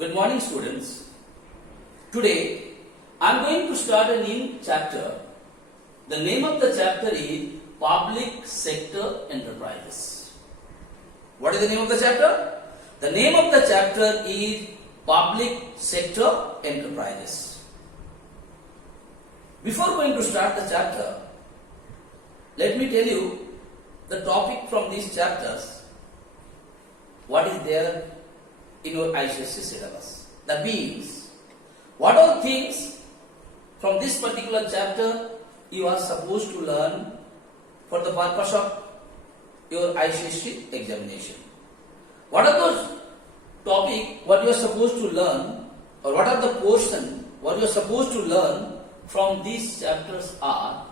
Good morning, students. Today I am going to start a new chapter. The name of the chapter is Public Sector Enterprises. What is the name of the chapter? The name of the chapter is Public Sector Enterprises. Before going to start the chapter, let me tell you the topic from these chapters. What is there in your ICSE syllabus? That means, what all things from this particular chapter you are supposed to learn for the purpose of your ICSE examination? What are those topics what you are supposed to learn, or what are the portion what you are supposed to learn from these chapters are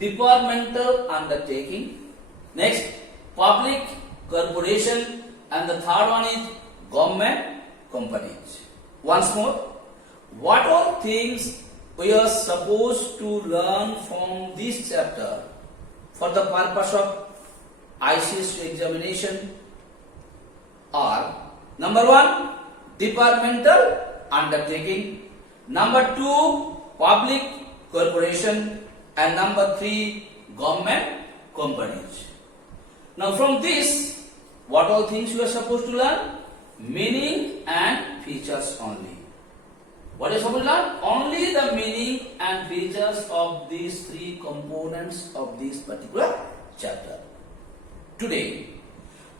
departmental undertaking, next public corporation, and the third one is government companies. Once more, what all things we are supposed to learn from this chapter for the purpose of ICSE examination are: number 1, departmental undertaking; number 2, public corporation; and number 3, government companies. Now from this, what all things you are supposed to learn? Meaning and features only. What are you supposed to learn? Only the meaning and features of these 3 components of this particular chapter. Today,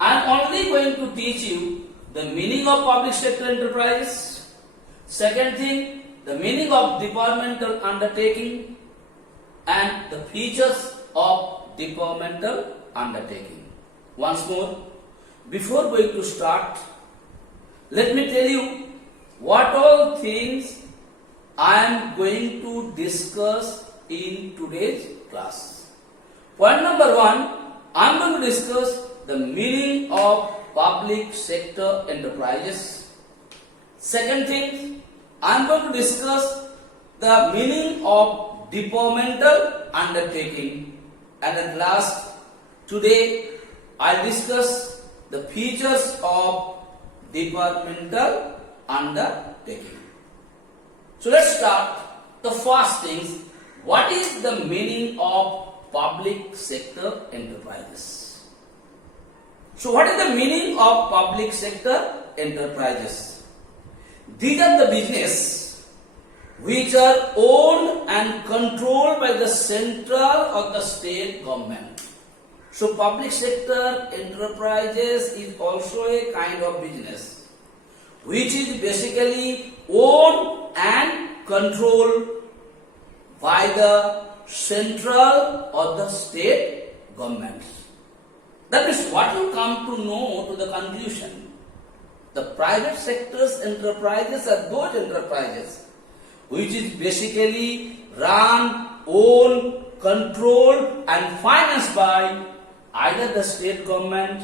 I am only going to teach you the meaning of public sector enterprise. Second thing, the meaning of departmental undertaking and the features of departmental undertaking. Once more, before going to start, let me tell you what all things I am going to discuss in today's class. Point number 1, I am going to discuss the meaning of public sector enterprises. Second thing, I am going to discuss the meaning of departmental undertaking. And at last, today I will discuss the features of departmental undertaking. So let's start. The first things, what is the meaning of public sector enterprises? So what is the meaning of public sector enterprises? These are the business which are owned and controlled by the central or the state government. So public sector enterprises is also a kind of business which is basically owned and controlled by the central or the state governments. That is what you come to know to the conclusion. The private sector's enterprises are those enterprises which is basically run, owned, controlled and financed by either the state government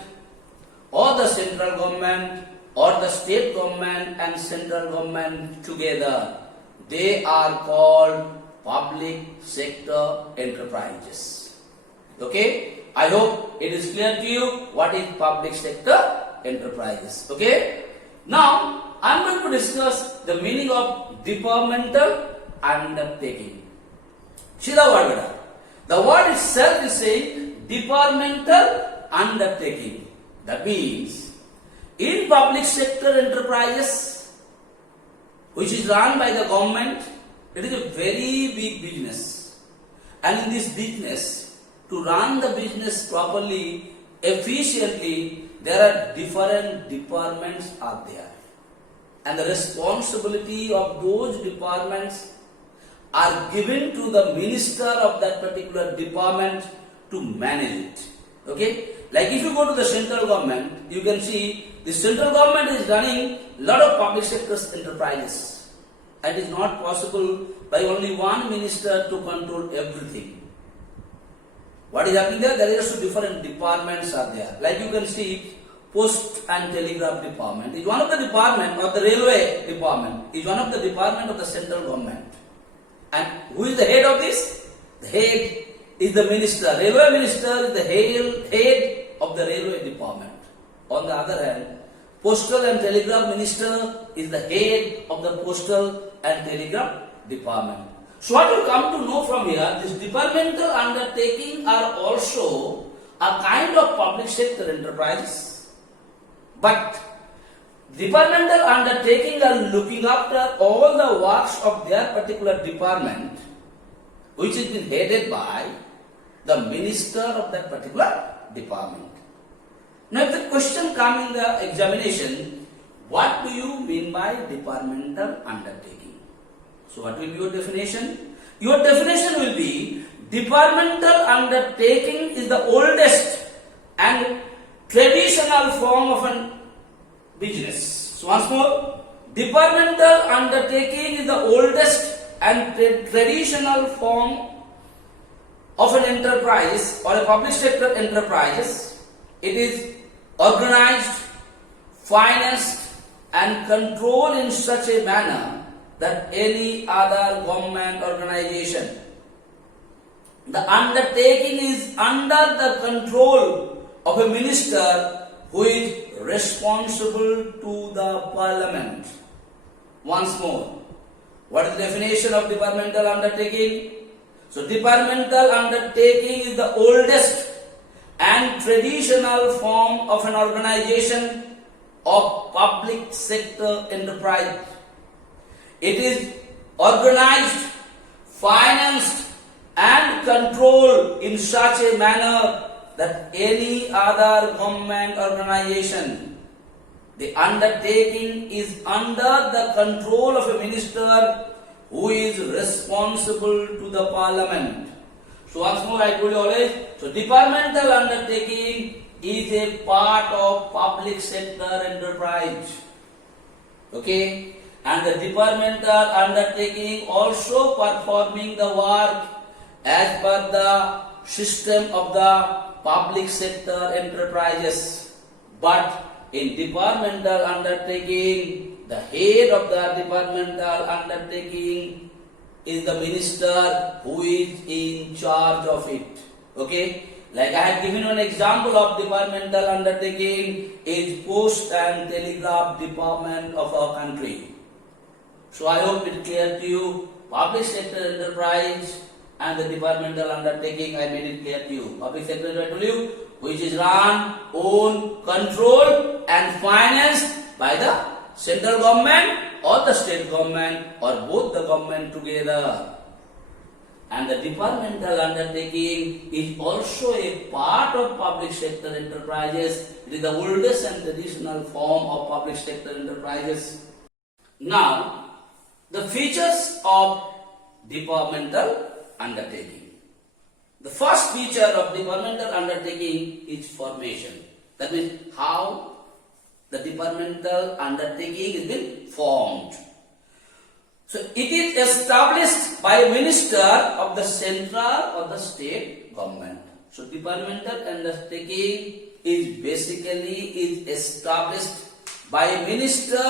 or the central government or the state government and central government together. They are called public sector enterprises. Okay? I hope it is clear to you what is public sector enterprises. Okay? Now, I am going to discuss the meaning of departmental undertaking. See the word here. The word itself is saying departmental undertaking. That means, in public sector enterprises, which is run by the government, it is a very big business. And in this business, to run the business properly, efficiently, there are different departments are there. And the responsibility of those departments are given to the minister of that particular department to manage it. Okay? Like if you go to the central government, you can see the central government is running a lot of public sector enterprises. And it is not possible by only one minister to control everything. What is happening there? There is also different departments are there. Like you can see, Post and Telegraph Department is one of the department, or the Railway Department is one of the department of the central government. And who is the head of this? The head is the minister. Railway minister is the head of the railway department. On the other hand, Postal and Telegraph Minister is the head of the Postal and Telegraph Department. So what you come to know from here, this departmental undertaking are also a kind of public sector enterprises. But departmental undertaking are looking after all the works of their particular department, which is been headed by the minister of that particular department. Now, if the question comes in the examination, what do you mean by departmental undertaking? So, what will be your definition? Your definition will be departmental undertaking is the oldest and traditional form of an business. So, once more, departmental undertaking is the oldest and traditional form of an enterprise or a public sector enterprise. It is organized, financed and controlled in such a manner that any other government organization. The undertaking is under the control of a minister who is responsible to the parliament. Once more, what is the definition of departmental undertaking? So, departmental undertaking is the oldest and traditional form of an organization of public sector enterprise. It is organized, financed and controlled in such a manner that any other government organization. The undertaking is under the control of a minister who is responsible to the parliament. So once more I told you always, so departmental undertaking is a part of public sector enterprise. Okay? And the departmental undertaking also performing the work as per the system of the public sector enterprises. But in departmental undertaking, the head of the departmental undertaking is the minister who is in charge of it. Okay? Like I have given you an example of departmental undertaking is Post and Telegraph Department of our country. So I hope it clear to you. Public sector enterprise and the departmental undertaking, I made it clear to you. Public sector, I told you, which is run, owned, controlled and financed by the central government or the state government or both the government together. And the departmental undertaking is also a part of public sector enterprises. It is the oldest and traditional form of public sector enterprises. Now, the features of departmental undertaking. The first feature of departmental undertaking is formation. That means how the departmental undertaking is been formed. So it is established by a minister of the central or the state government. So departmental undertaking is basically established by a minister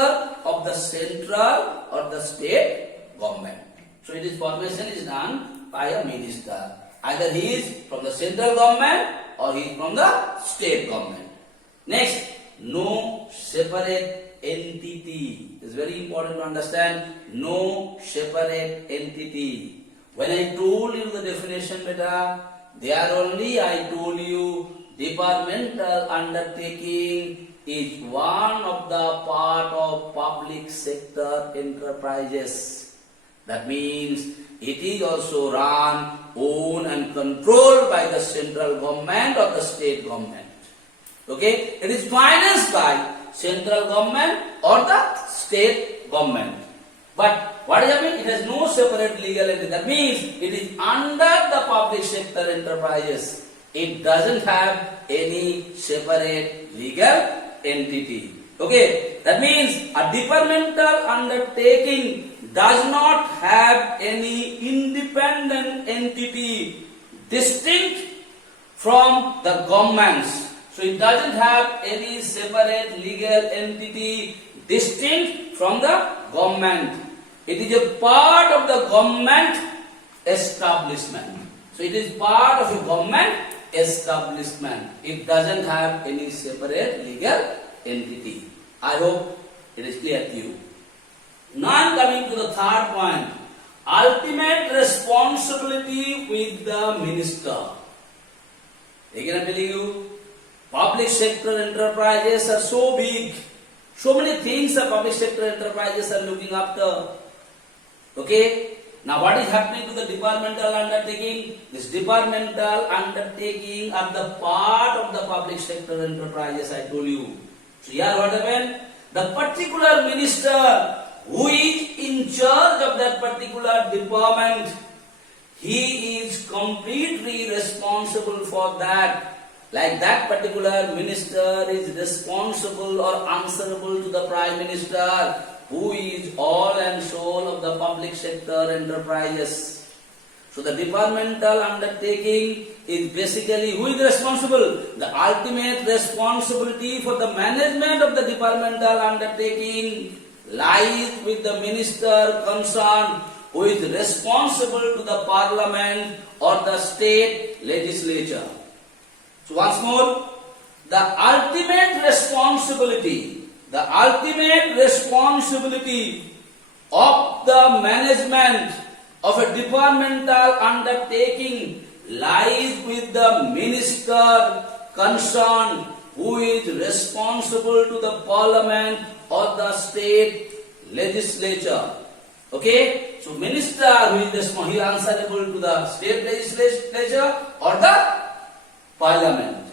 of the central or the state government. So it is formation is done by a minister. Either he is from the central government or he is from the state government. Next, no separate entity. It is very important to understand. No separate entity. When I told you the definition, beta, there only I told you departmental undertaking is one of the part of public sector enterprises. That means it is also run, owned and controlled by the central government or the state government. Okay? It is financed by central government or the state government. But what does that mean? It has no separate legal entity. That means it is under the public sector enterprises. It doesn't have any separate legal entity. Okay? That means a departmental undertaking does not have any independent entity distinct from the governments. So it doesn't have any separate legal entity distinct from the government. It is a part of the government establishment. So it is part of a government establishment. It doesn't have any separate legal entity. I hope it is clear to you. Now I am coming to the third point. Ultimate responsibility with the minister. Again I am telling you, public sector enterprises are so big. So many things the public sector enterprises are looking after. Okay? Now what is happening to the departmental undertaking? This departmental undertaking are the part of the public sector enterprises, I told you. So here what happened? The particular minister who is in charge of that particular department, he is completely responsible for that. Like that particular minister is responsible or answerable to the Prime Minister, who is all and soul of the public sector enterprises. So the departmental undertaking is basically who is responsible? The ultimate responsibility for the management of the departmental undertaking lies with the minister concerned, who is responsible to the parliament or the state legislature. So once more, the ultimate responsibility of the management of a departmental undertaking lies with the minister concerned, who is responsible to the parliament or the state legislature. Okay? So minister who is responsible, he is answerable to the state legislature or the parliament.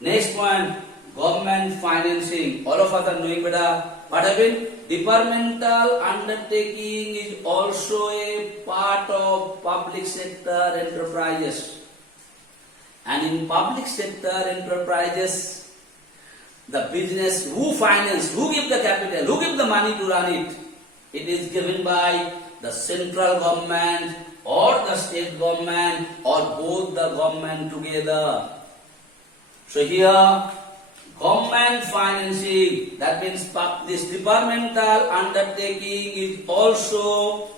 Next point, government financing. All of us are knowing better what happened. Departmental undertaking is also a part of public sector enterprises. And in public sector enterprises, the business, who finance, who give the capital, who give the money to run it? It is given by the central government or the state government or both the government together. So here, government financing, that means this departmental undertaking is also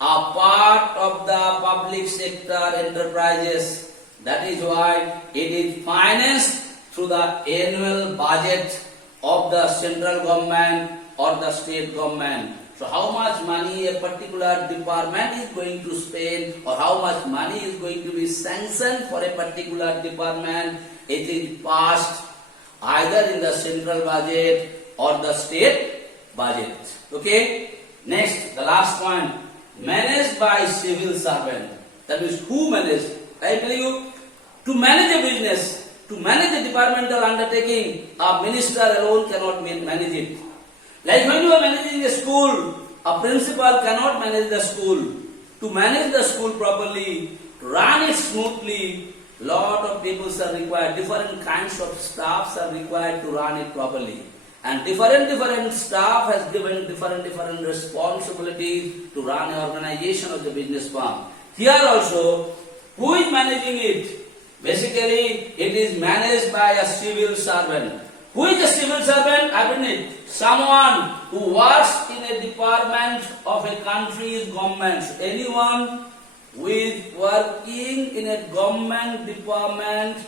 a part of the public sector enterprises. That is why it is financed through the annual budget of the central government or the state government. So how much money a particular department is going to spend or how much money is going to be sanctioned for a particular department, it is passed either in the central budget or the state budget. Okay? Next, the last point, managed by civil servant. That means who manages? I tell you, to manage a business, to manage a departmental undertaking, a minister alone cannot manage it. Like when you are managing a school, a principal cannot manage the school. To manage the school properly, to run it smoothly, lot of people are required, different kinds of staffs are required to run it properly. And different staff has given different responsibilities to run an organization of the business firm. Here also, who is managing it? Basically, it is managed by a civil servant. Who is a civil servant? I mean, someone who works in a department of a country's government. Anyone who is working in a government department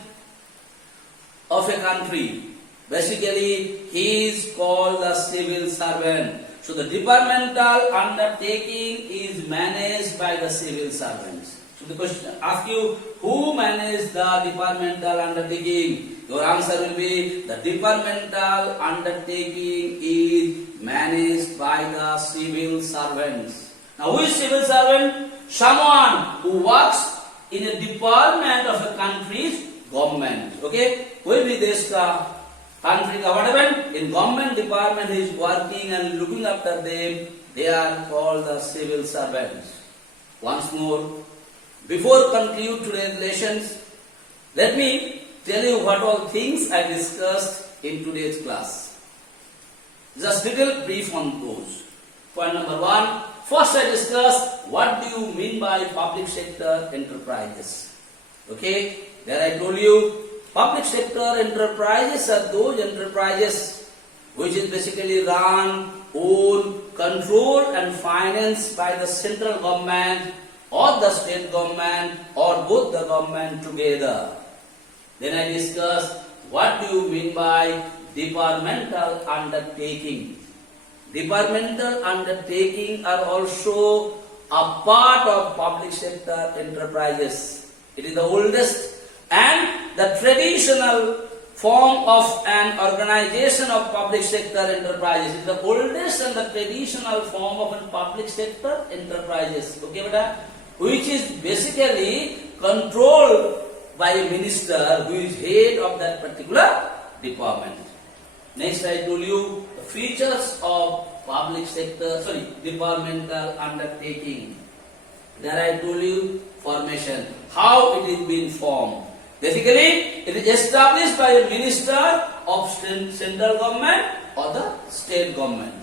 of a country. Basically, he is called a civil servant. So the departmental undertaking is managed by the civil servants. So the question asks you, who manages the departmental undertaking? Your answer will be, the departmental undertaking is managed by the civil servants. Now who is civil servant? Someone who works in a department of a country's government. Okay? Who will be this country? Whatever in government department is working and looking after them, they are called the civil servants. Once more, before conclude today's lessons, let me tell you what all things I discussed in today's class. Just little brief on those. Point number 1, first I discussed what do you mean by public sector enterprises. Okay, there I told you public sector enterprises are those enterprises which is basically run, owned, controlled and financed by the central government or the state government or both the government together. Then I discussed what do you mean by departmental undertaking. Departmental undertaking are also a part of public sector enterprises. It is the oldest and the traditional form of an organization of public sector enterprises. It is the oldest and the traditional form of a public sector enterprises. Okay, beta? Which is basically controlled by a minister who is head of that particular department. Next, I told you the features of departmental undertaking. Then I told you formation, how it is being formed. Basically, it is established by a minister of central government or the state government.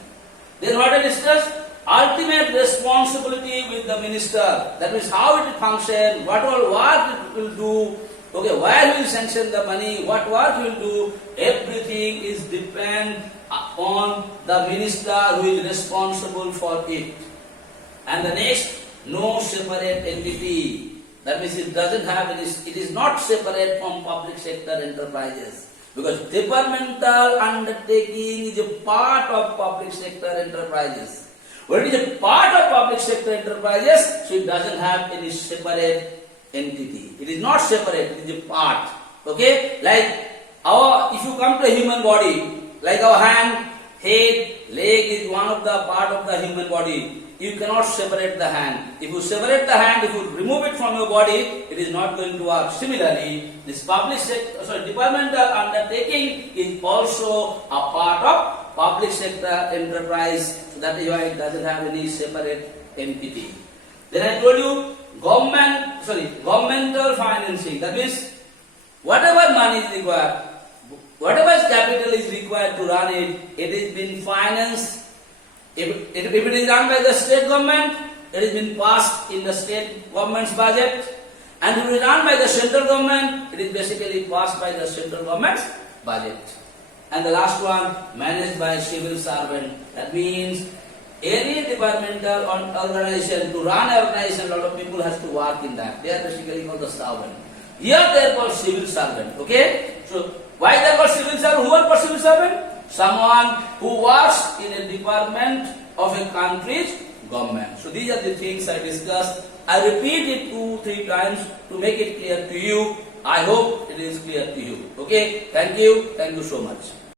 Then what I discussed, ultimate responsibility with the minister. That means how it will function, what all work it will do, okay, where will sanction the money, what work will do, everything is depend upon the minister who is responsible for it. And the next, no separate entity. That means it doesn't have any, it is not separate from public sector enterprises. Because departmental undertaking is a part of public sector enterprises. When it is a part of public sector enterprises, so it doesn't have any separate entity. It is not separate, it is a part. Okay? Like if you come to a human body, like our hand, head, leg is one of the part of the human body. You cannot separate the hand. If you separate the hand, if you remove it from your body, it is not going to work. Similarly, this departmental undertaking is also a part of public sector enterprise. So that is why it doesn't have any separate entity. Then I told you governmental financing. That means whatever money is required, whatever capital is required to run it, it is being financed. If it is run by the state government, it has been passed in the state government's budget. And if it is run by the central government, it is basically passed by the central government's budget. And the last one, managed by civil servant. That means any departmental organization, to run an organization, a lot of people has to work in that. They are basically called the servant. Here they are called civil servant. Okay? So why they are called civil servant? Who are called civil servant? Someone who works in a department of a country's government. So these are the things I discussed. I repeat it 2-3 times to make it clear to you. I hope it is clear to you. Okay? Thank you. Thank you so much.